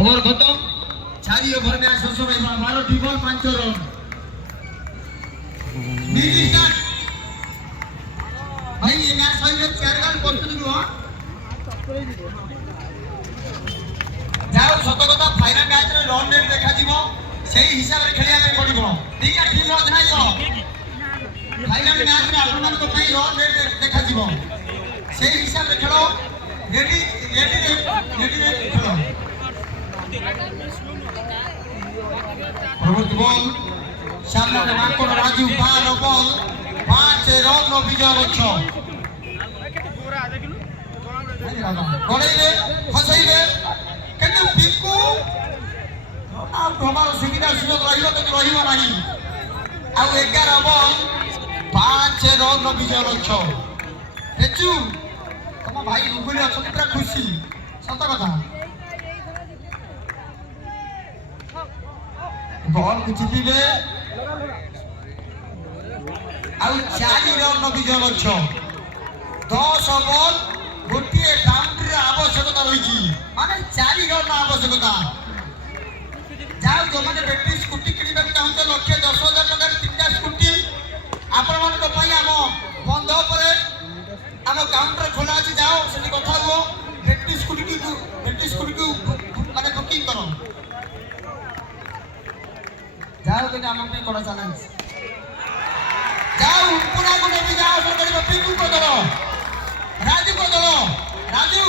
over खत्म 4 over में आशो समय 12 टी बॉल 5 रन नीली स्टार्ट भाई ये मैच सही 4 रन प्रस्तुत हुआ जाओ सत कथा फाइनल मैच रे रन रेट देखा जीवो सेही हिसाब रे खेलिया में पड़िबो ठीक है टीम रो नाही तो फाइनल मैच में आपन मन को पई रन रेट देखा जीवो सेही हिसाब रे खेलो रेडी खेलो प्रमुख बॉल सामने मार्को राजू बार बॉल 5 रन नो विजय लक्ष्य गड़े फसैले केतु पिकू आ हमार सुविधा सुयोग रहिलो तो रहिबो नाही आ 11 बॉल 5 रन नो विजय लक्ष्य हेचू तम भाई रुगुली अछन पूरा खुशी सत कथा बॉल कुचिले आ 4 रन नो विजय लक्ष्य 10 बॉल गोटे बाउंड्री आवश्यकता रही माने 4 रन आवश्यकता जाओ जो माने बैटरी स्कूटी किनिबा चाहते लक्ष्य 10,000 टका 3टा स्कूटी आपण मन को पई आम बंद परे आम काउंटर खोला अछि जाओ सेठी कथा हुओ बैटरी स्कूटी को माने बुकिंग करो जाओ के आम पे बड़ा चैलेंज जाओ पुना को भी जाओ सरकारी पिकू को दो राजू को दो राजू